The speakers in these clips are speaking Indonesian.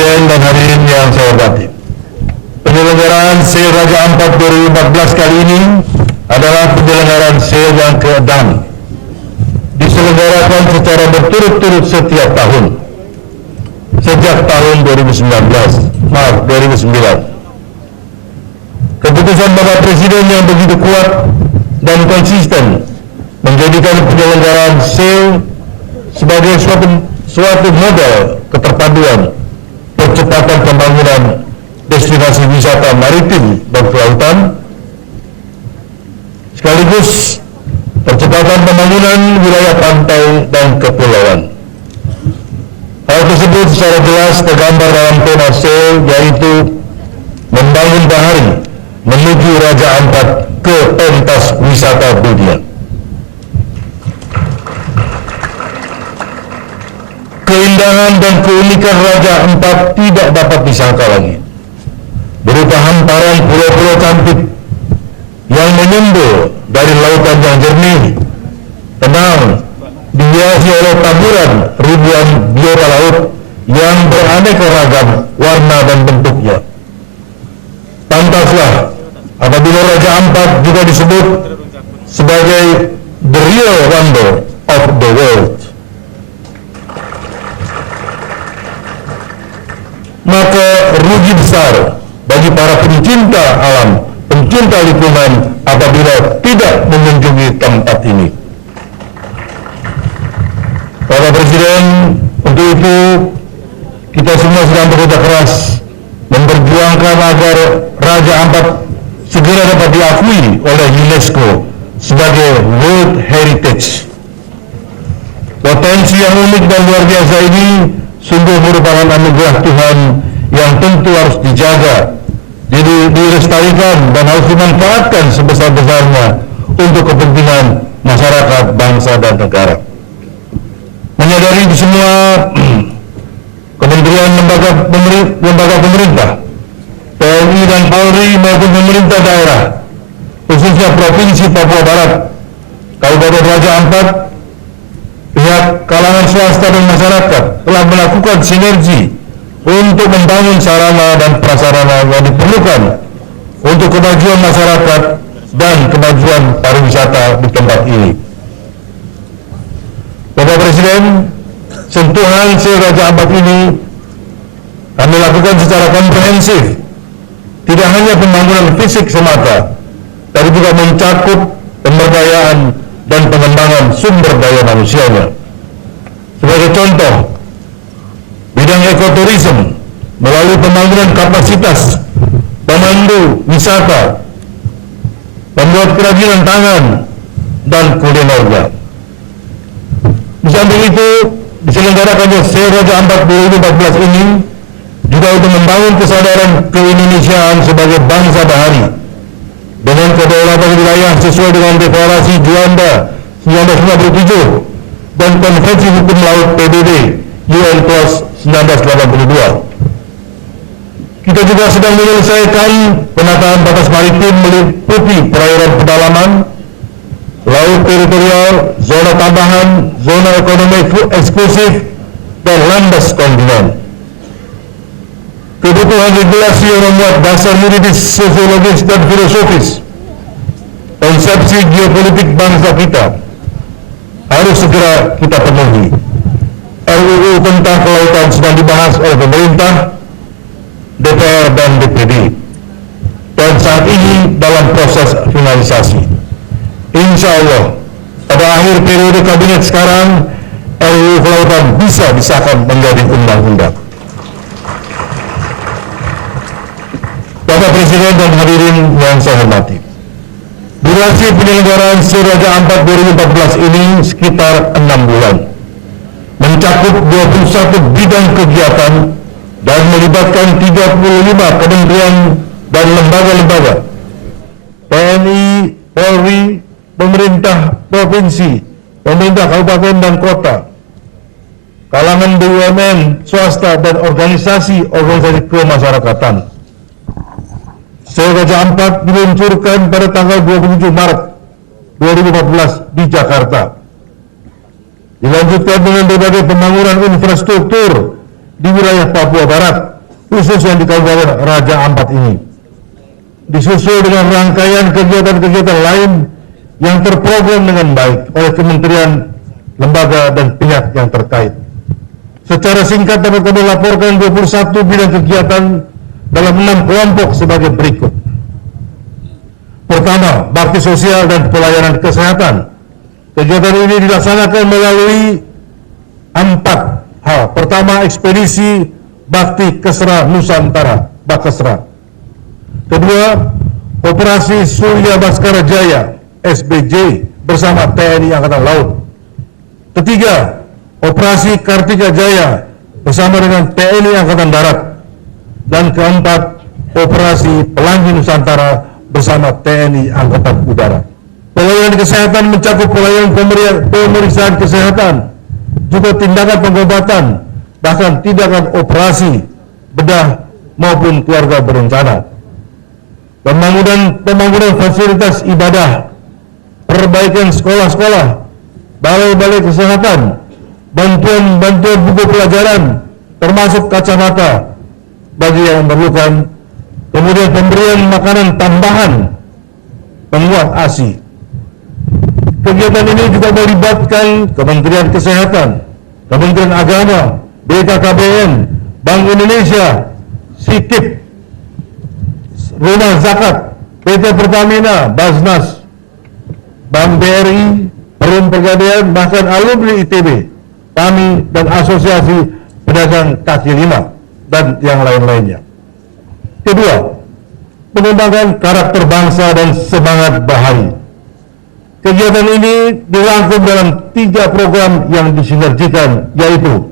Presiden dan hadirin yang saya hormati, penyelenggaraan SEL Raja Ampat 2014 kali ini adalah penyelenggaraan SEL yang ke-6, diselenggarakan secara berturut-turut setiap tahun sejak tahun 2009. Keputusan Bapak Presiden yang begitu kuat dan konsisten menjadikan penyelenggaraan SEL sebagai suatu model keterpaduan percepatan pembangunan destinasi wisata maritim dan kelautan, sekaligus percepatan pembangunan wilayah pantai dan kepulauan. Hal tersebut secara jelas tergambar dalam tema SEL, yaitu membangun bahari menuju Raja Ampat ke pentas wisata dunia. Keindahan dan keunikan Raja Ampat tidak dapat disangka lagi, berupa hamparan pulau-pulau cantik yang menyembul dari lautan yang jernih, tenang, dihiasi oleh taburan ribuan biota laut yang beraneka ragam warna dan bentuknya. Pantaslah apabila Raja Ampat juga disebut sebagai the real wonder of the world. Maka rugi besar bagi para pencinta alam, pencinta lingkungan apabila tidak mengunjungi tempat ini. Bapak Presiden, untuk itu kita semua sedang bekerja keras memperjuangkan agar Raja Ampat segera dapat diakui oleh UNESCO sebagai World Heritage. Potensi yang unik dan luar biasa ini sungguh merupakan anugerah Tuhan yang tentu harus dijaga, dilestarikan dan harus dimanfaatkan sebesar-besarnya untuk kepentingan masyarakat, bangsa dan negara. Menyadari itu semua, kementerian lembaga pemerintah, TNI dan Polri maupun pemerintah daerah, khususnya Provinsi Papua Barat, Kabupaten Raja Ampat, pihak kalangan swasta dan masyarakat telah melakukan sinergi untuk membangun sarana dan prasarana yang diperlukan untuk kemajuan masyarakat dan kemajuan pariwisata di tempat ini. Bapak Presiden, sentuhan SEL Raja Ampat ini kami lakukan secara komprehensif, tidak hanya pembangunan fisik semata, tapi juga mencakup pemberdayaan dan pengembangan sumber daya manusianya. Sebagai contoh, bidang ekoturism melalui pembangunan kapasitas pemandu wisata, pembuat kerajinan tangan, dan kulinernya. Di samping itu, diselenggarakannya SEL Raja Ampat 2014 ini juga untuk membangun kesadaran keindonesiaan sebagai bangsa bahari dengan kedaulatan wilayah sesuai dengan Deklarasi Juanda 1957 dan Konvensi Hukum Laut PBB UN Clause 1982. Kita juga sedang menyelesaikan penataan batas maritim meliputi perairan pedalaman, laut teritorial, zona tambahan, zona ekonomi eksklusif, dan landas kontinen. Kebutuhan regulasi yang memuat dasar yuridis, sosiologis, dan filosofis konsepsi geopolitik bangsa kita harus segera kita penuhi. RUU tentang kelautan sedang dibahas oleh pemerintah, DPR, dan DPD, dan saat ini dalam proses finalisasi. Insya Allah pada akhir periode kabinet sekarang RUU kelautan bisa disahkan menjadi undang-undang. Bapak Presiden dan hadirin yang saya hormati, durasi penyelenggaraan SEL Raja Ampat 2014 ini sekitar 6 bulan, mencakup 21 bidang kegiatan dan melibatkan 35 kementerian dan lembaga-lembaga, TNI, Polri, pemerintah provinsi, pemerintah kabupaten dan kota, kalangan BUMN, swasta, dan organisasi kemasyarakatan. SEL Raja Ampat diluncurkan pada tanggal 27 Maret 2014 di Jakarta. Dilanjutkan dengan berbagai pembangunan infrastruktur di wilayah Papua Barat, khusus yang di Kabupaten Raja Ampat ini. Disusul dengan rangkaian kegiatan-kegiatan lain yang terprogram dengan baik oleh kementerian, lembaga, dan pihak yang terkait. Secara singkat dapat kami laporkan 21 bidang kegiatan dalam 6 kelompok sebagai berikut. Pertama, bakti sosial dan pelayanan kesehatan. Kegiatan ini dilaksanakan melalui 4 hal. Pertama, ekspedisi Bakti Kesra Nusantara, Bakesra. Kedua, Operasi Surya Baskara Jaya, SBJ, bersama TNI Angkatan Laut. Ketiga, Operasi Kartika Jaya bersama dengan TNI Angkatan Darat. Dan keempat, Operasi Pelangi Nusantara bersama TNI Angkatan Udara. Pelayanan kesehatan mencakup pelayanan pemeriksaan kesehatan, juga tindakan pengobatan, bahkan tindakan operasi, bedah maupun keluarga berencana. Pembangunan fasilitas ibadah, perbaikan sekolah-sekolah, balai-balai kesehatan, bantuan buku pelajaran, termasuk kacamata bagi yang memerlukan, kemudian pemberian makanan tambahan, penguat ASI. Kegiatan ini juga melibatkan Kementerian Kesehatan, Kementerian Agama, BKKBN, Bank Indonesia, SIKIP, Rumah Zakat, PT Pertamina, Basnas, Bank BRI, Perum Pegadaian, bahkan alumni ITB, PAMI, dan Asosiasi Pedagang Kaki Lima, dan yang lain-lainnya. Kedua, pengembangan karakter bangsa dan semangat bahari. Kegiatan ini dirangkum dalam 3 program yang disinergikan, yaitu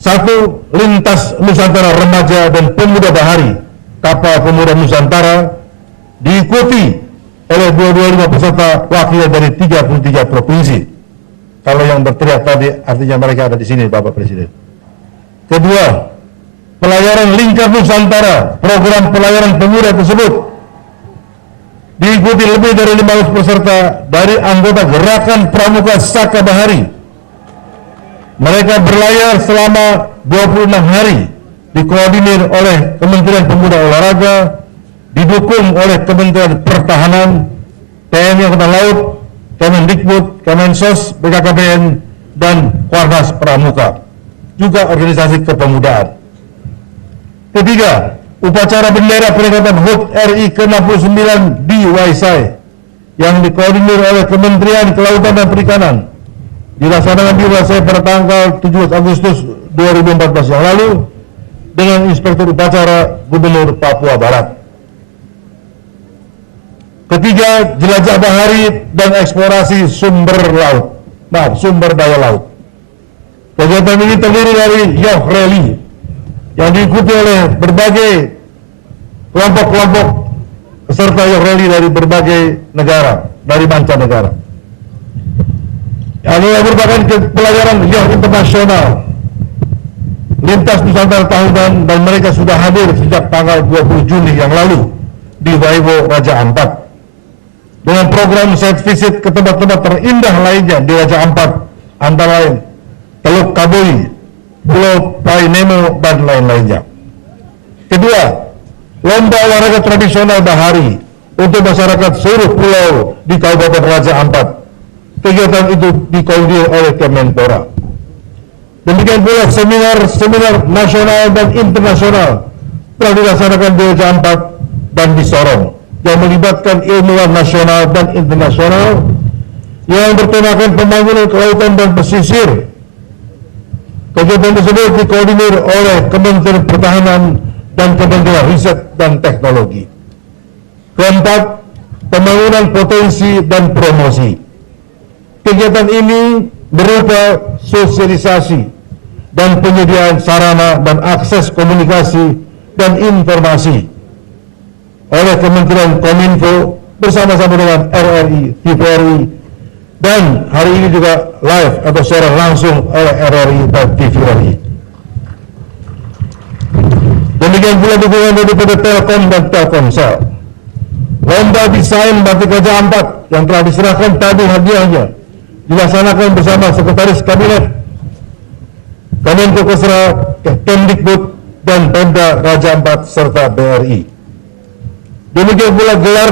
1. Lintas Nusantara Remaja dan Pemuda Bahari, Kapal Pemuda Nusantara, diikuti oleh 25 peserta wakil dari 33 provinsi. Kalau yang berteriak tadi artinya mereka ada di sini, Bapak Presiden. Kedua, pelayaran Lingkar Nusantara, program pelayaran pemuda tersebut diikuti lebih dari 500 peserta dari anggota Gerakan Pramuka Saka Bahari. Mereka berlayar selama 26 hari, dikoordinir oleh Kementerian Pemuda Olahraga, didukung oleh Kementerian Pertahanan, TNI Angkatan Laut, Kemendikbud, Kemensos, BKKBN, dan Kuarnas Pramuka, juga organisasi kepemudaan. Ketiga, upacara bendera peringatan HUT RI ke-69 di Waisai yang dikoordinir oleh Kementerian Kelautan dan Perikanan dilaksanakan di Waisai pada tanggal 17 Agustus 2014 yang lalu dengan Inspektur Upacara Gubernur Papua Barat. Ketiga, jelajah bahari dan eksplorasi sumber daya laut. Kegiatan ini terdiri dari yacht rally yang diikuti oleh berbagai kelompok-kelompok peserta yacht rally dari berbagai negara, dari mancanegara. Yang merupakan pelayaran yacht internasional lintas Nusantara tahunan, dan mereka sudah hadir sejak tanggal 20 Juni yang lalu di Waiwo Raja Ampat dengan program site visit ke tempat-tempat terindah lainnya di Raja Ampat, antara lain Teluk Kabui, Pulau Painemo, dan lain-lainnya. Kedua, lomba olahraga tradisional bahari untuk masyarakat seluruh pulau di Kabupaten Raja Ampat. Kegiatan itu dikoordinir oleh Kemenpora. Demikian pula seminar nasional dan internasional telah dilaksanakan di Raja Ampat dan di Sorong yang melibatkan ilmuwan nasional dan internasional yang bertemakan pembangunan kelautan dan pesisir. Kegiatan tersebut dikoordinir oleh Kementerian Pertahanan dan Kementerian Riset dan Teknologi. Keempat, pembangunan potensi dan promosi. Kegiatan ini berupa sosialisasi dan penyediaan sarana dan akses komunikasi dan informasi oleh Kementerian Kominfo bersama-sama dengan RRI, TVRI, dan hari ini juga live atau secara langsung oleh RRI dan TVRI. Demikian pula dukungan daripada Telkom dan Telkomsel. Lomba desain batik Raja Ampat yang telah diserahkan tadi hadiahnya dilaksanakan bersama Sekretaris Kabinet, Kemenkopol, Kemdikbud, dan Pemda Raja Ampat serta BRI. Demikian pula gelar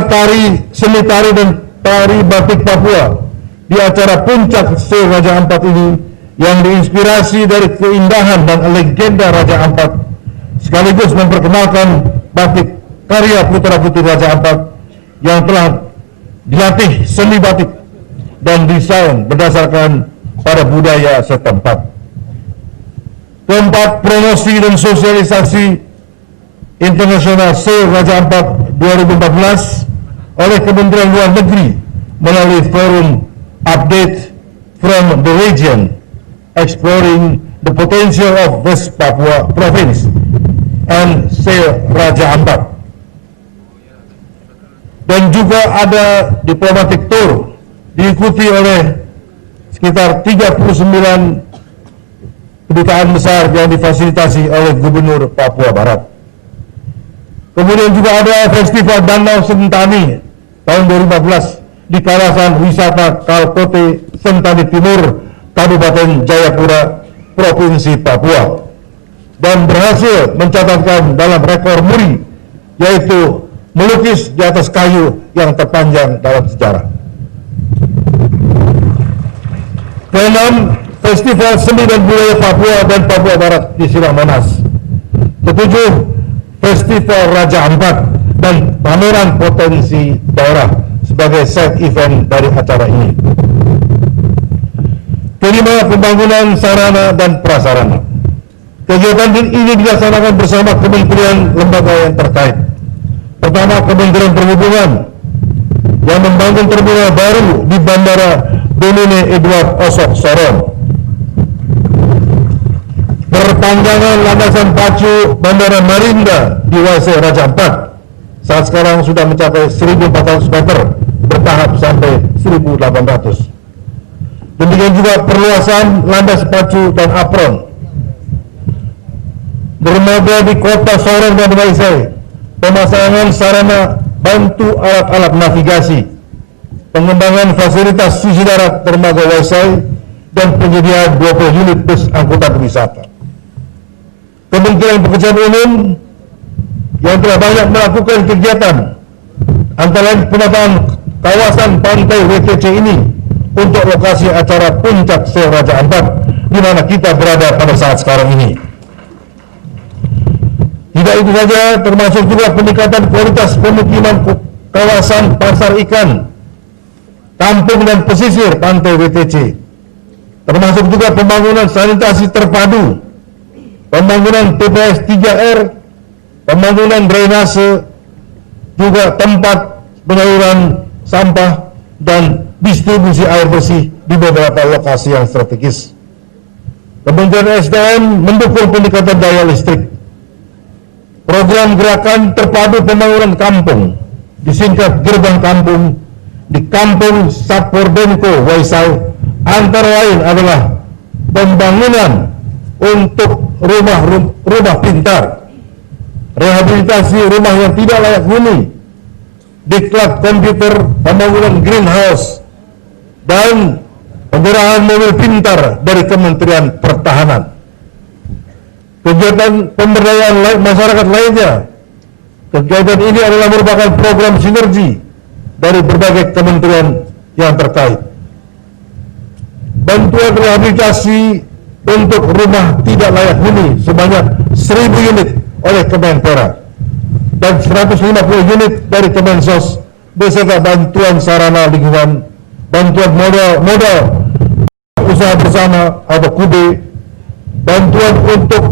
seni tari dan tari batik Papua di acara puncak Sel Raja Ampat ini yang diinspirasi dari keindahan dan legenda Raja Ampat, sekaligus memperkenalkan batik karya putra-putri Raja Ampat yang telah dilatih seni batik dan desain berdasarkan pada budaya setempat. Keempat, promosi dan sosialisasi internasional Sel Raja Ampat 2014 oleh Kementerian Luar Negeri melalui forum Update from the Region, Exploring the Potential of West Papua Province and Sel Raja Ampat. Dan juga ada diplomatic tour diikuti oleh sekitar 39 kedutaan besar yang difasilitasi oleh Gubernur Papua Barat. Kemudian juga ada Festival Danau Sentani tahun 2014 di kawasan wisata Kalkote Sentani Timur, Kabupaten Jayapura, Provinsi Papua, dan berhasil mencatatkan dalam rekor muri, yaitu melukis di atas kayu yang terpanjang dalam sejarah. Keenam, Festival Seni dan Budaya Papua dan Papua Barat di Silang Monas. Ketujuh, Festival Raja Ampat dan pameran potensi daerah sebagai side event dari acara ini. Kelima, pembangunan sarana dan prasarana. Kegiatan ini dilaksanakan bersama kementerian lembaga yang terkait. Pertama, Kementerian Perhubungan yang membangun terminal baru di Bandara Domine Edward Osok Sorong. Perpanjangan landasan pacu Bandara Marinda di WC Raja Ampat saat sekarang sudah mencapai 1.400 meter, bertahap sampai 1.800. Demikian juga perluasan landas pacu dan apron. Dermaga di kota Sorong dan WC, pemasangan sarana bantu alat-alat navigasi, pengembangan fasilitas sisi darat dermaga WC, dan penyediaan 20 unit bus angkutan wisata. Kementerian Pekerjaan Umum yang telah banyak melakukan kegiatan, antara lain penataan kawasan pantai WTC ini untuk lokasi acara puncak Sel Raja Ampat di mana kita berada pada saat sekarang ini. Tidak itu saja, termasuk juga peningkatan kualitas pemukiman kawasan pasar ikan, kampung dan pesisir pantai WTC, termasuk juga pembangunan sanitasi terpadu, pembangunan TPS 3R, pembangunan drainase, juga tempat penyaluran sampah dan distribusi air bersih di beberapa lokasi yang strategis. Kementerian SDM mendukung peningkatan daya listrik. Program gerakan terpadu pembangunan kampung, disingkat Gerbang Kampung, di Kampung Sapordenko Waisai, antara lain adalah pembangunan untuk rumah pintar, rehabilitasi rumah yang tidak layak huni, diklat komputer, pembangunan greenhouse, dan penggunaan mobil pintar dari Kementerian Pertahanan. Kegiatan pemberdayaan masyarakat lainnya. Kegiatan ini adalah merupakan program sinergi dari berbagai kementerian yang terkait. Bantuan rehabilitasi untuk rumah tidak layak huni sebanyak 1.000 unit oleh Kemenpora dan 150 unit dari Kemensos beserta bantuan sarana lingkungan, bantuan modal usaha bersama atau KUBE, bantuan untuk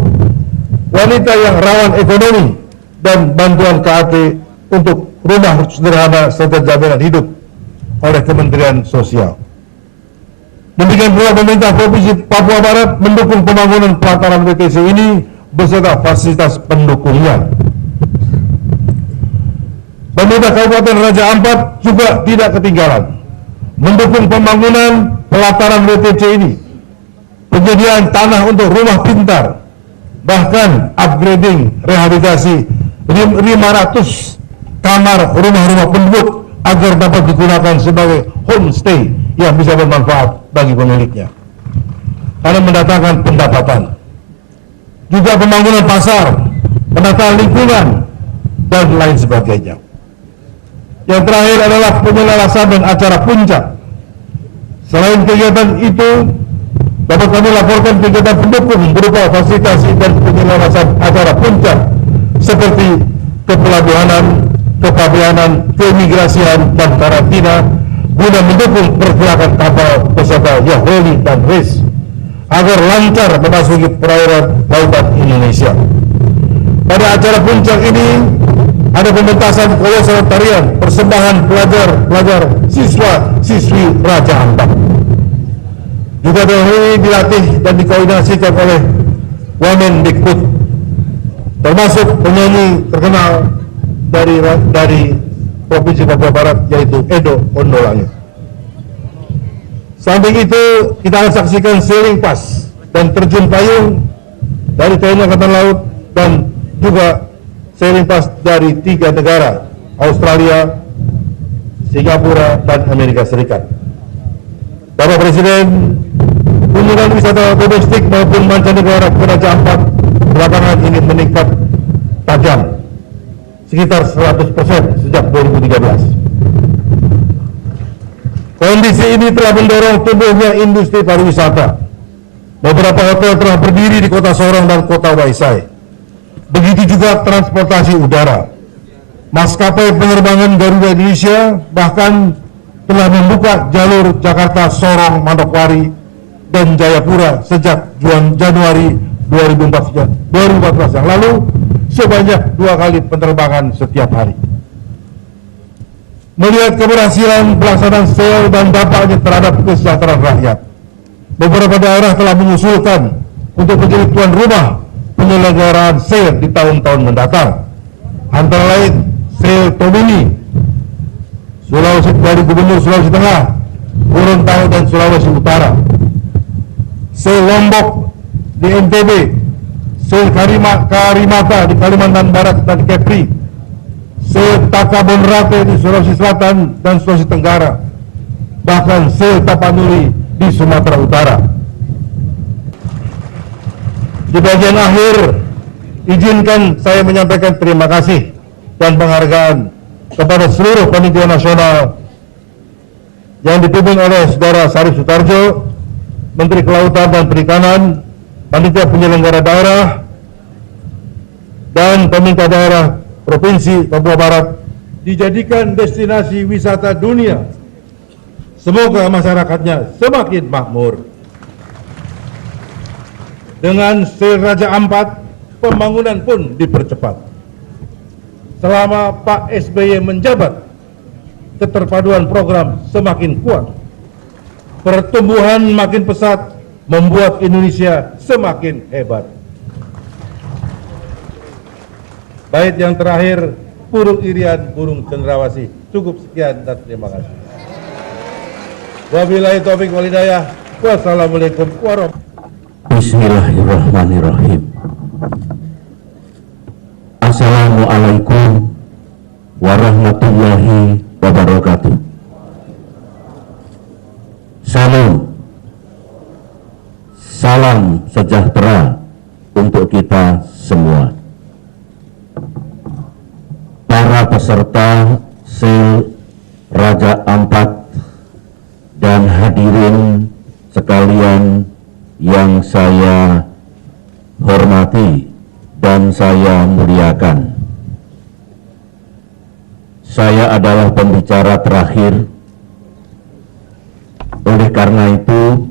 wanita yang rawan ekonomi, dan bantuan KAT untuk rumah sederhana serta jaminan hidup oleh Kementerian Sosial. Demikian pula pemerintah Provinsi Papua Barat mendukung pembangunan pelataran WTC ini beserta fasilitas pendukungnya. Pemerintah Kabupaten Raja Ampat juga tidak ketinggalan mendukung pembangunan pelataran WTC ini, penyediaan tanah untuk rumah pintar, bahkan upgrading rehabilitasi 500 kamar rumah-rumah penduduk agar dapat digunakan sebagai homestay yang bisa bermanfaat bagi pemiliknya karena mendatangkan pendapatan. juga pembangunan pasar, penataan lingkungan, dan lain sebagainya. Yang terakhir adalah penyelesaian dan acara puncak. Selain kegiatan itu, dapat kami laporkan kegiatan pendukung berupa fasilitasi dan penyelesaian acara puncak seperti kepelabuhanan, kepabeanan, keimigrasian, dan karantina guna mendukung pergerakan kapal peserta Yaholi dan RIS agar lancar memasuki perairan lautan Indonesia. Pada acara puncak ini ada pementasan kolosal tarian persembahan pelajar siswa-siswi Raja Ampat. Juga ini dilatih dan dikoordinasikan oleh Wamendikbud, termasuk penyanyi terkenal dari Provinsi Papua Barat, yaitu Edo Ondolanya. Samping itu, kita akan saksikan sailing pass dan terjun payung dari TNI Angkatan Laut dan juga sailing pass dari 3 negara, Australia, Singapura, dan Amerika Serikat. Bapak Presiden, kunjungan wisata domestik maupun mancanegara ke Raja Ampat belakangan ini meningkat tajam, sekitar 100% sejak 2013. Kondisi ini telah mendorong tumbuhnya industri pariwisata. Beberapa hotel telah berdiri di kota Sorong dan kota Waisai. Begitu juga transportasi udara. Maskapai penerbangan Garuda Indonesia bahkan telah membuka jalur Jakarta, Sorong, Manokwari, dan Jayapura sejak Januari 2014 yang lalu, sebanyak 2 kali penerbangan setiap hari. Melihat keberhasilan pelaksanaan SEL dan dampaknya terhadap kesejahteraan rakyat, beberapa daerah telah mengusulkan untuk menjadi tuan rumah penyelenggaraan SEL di tahun-tahun mendatang. Antara lain SEL Tobini, dari Gubernur Sulawesi Tengah, Gorontalo, dan Sulawesi Utara. SEL Lombok di NTB, SEL Karimata di Kalimantan Barat dan Kepri, SEL Takabonrate di Sulawesi Selatan dan Sulawesi Tenggara, bahkan SEL Tapanuli di Sumatera Utara. Di bagian akhir, izinkan saya menyampaikan terima kasih dan penghargaan kepada seluruh panitia nasional yang dipimpin oleh Saudara Sarif Sutarjo, Menteri Kelautan dan Perikanan, panitia penyelenggara daerah, dan pemerintah daerah Provinsi Papua Barat, dijadikan destinasi wisata dunia. Semoga masyarakatnya semakin makmur. Dengan SEL Raja Ampat, pembangunan pun dipercepat. Selama Pak SBY menjabat, keterpaduan program semakin kuat. Pertumbuhan makin pesat, membuat Indonesia semakin hebat. Bait yang terakhir, burung irian, burung cenderawasih. Cukup sekian dan terima kasih. Wabillahi taufiq wal hidayah. Wassalamualaikum warahmatullahi wabarakatuh. Bismillahirrahmanirrahim. Assalamualaikum warahmatullahi wabarakatuh. Salam sejahtera untuk kita semua. Para peserta SEL Raja Ampat dan hadirin sekalian yang saya hormati dan saya muliakan. Saya adalah pembicara terakhir. Oleh karena itu,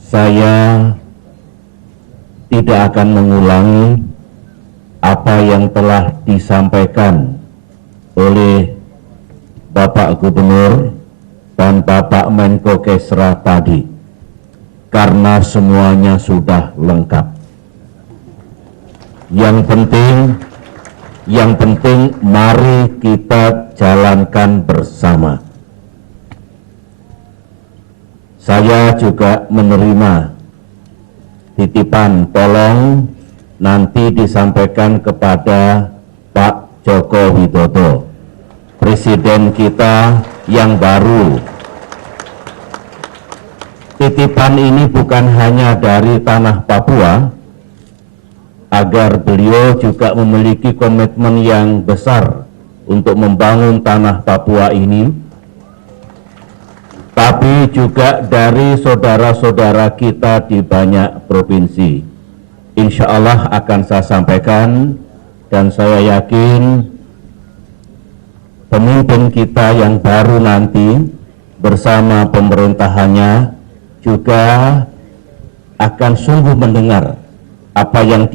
saya tidak akan mengulangi apa yang telah disampaikan oleh Bapak Gubernur dan Bapak Menko Kesra tadi, karena semuanya sudah lengkap. Yang penting mari kita jalankan bersama. Saya juga menerima titipan, tolong nanti disampaikan kepada Pak Joko Widodo, Presiden kita yang baru. Titipan ini bukan hanya dari tanah Papua, agar beliau juga memiliki komitmen yang besar untuk membangun tanah Papua ini, tapi juga dari saudara-saudara kita di banyak provinsi. Insya Allah akan saya sampaikan, dan saya yakin pemimpin kita yang baru nanti bersama pemerintahannya juga akan sungguh mendengar apa yang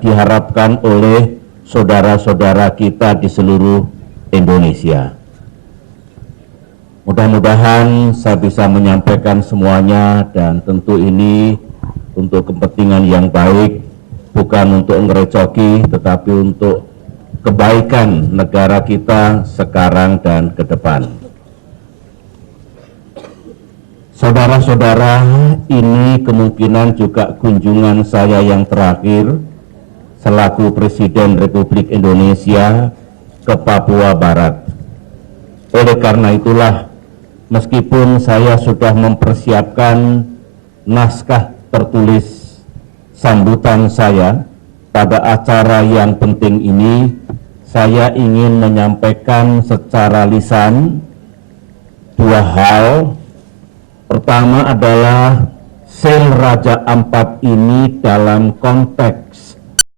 diharapkan oleh saudara-saudara kita di seluruh Indonesia. Mudah-mudahan saya bisa menyampaikan semuanya, dan tentu ini untuk kepentingan yang baik, bukan untuk ngerecoki, tetapi untuk kebaikan negara kita sekarang dan ke depan. Saudara-saudara, ini kemungkinan juga kunjungan saya yang terakhir selaku Presiden Republik Indonesia ke Papua Barat. Oleh karena itulah, meskipun saya sudah mempersiapkan naskah tertulis sambutan saya pada acara yang penting ini, saya ingin menyampaikan secara lisan dua hal. Pertama adalah sel Raja Ampat ini dalam konteks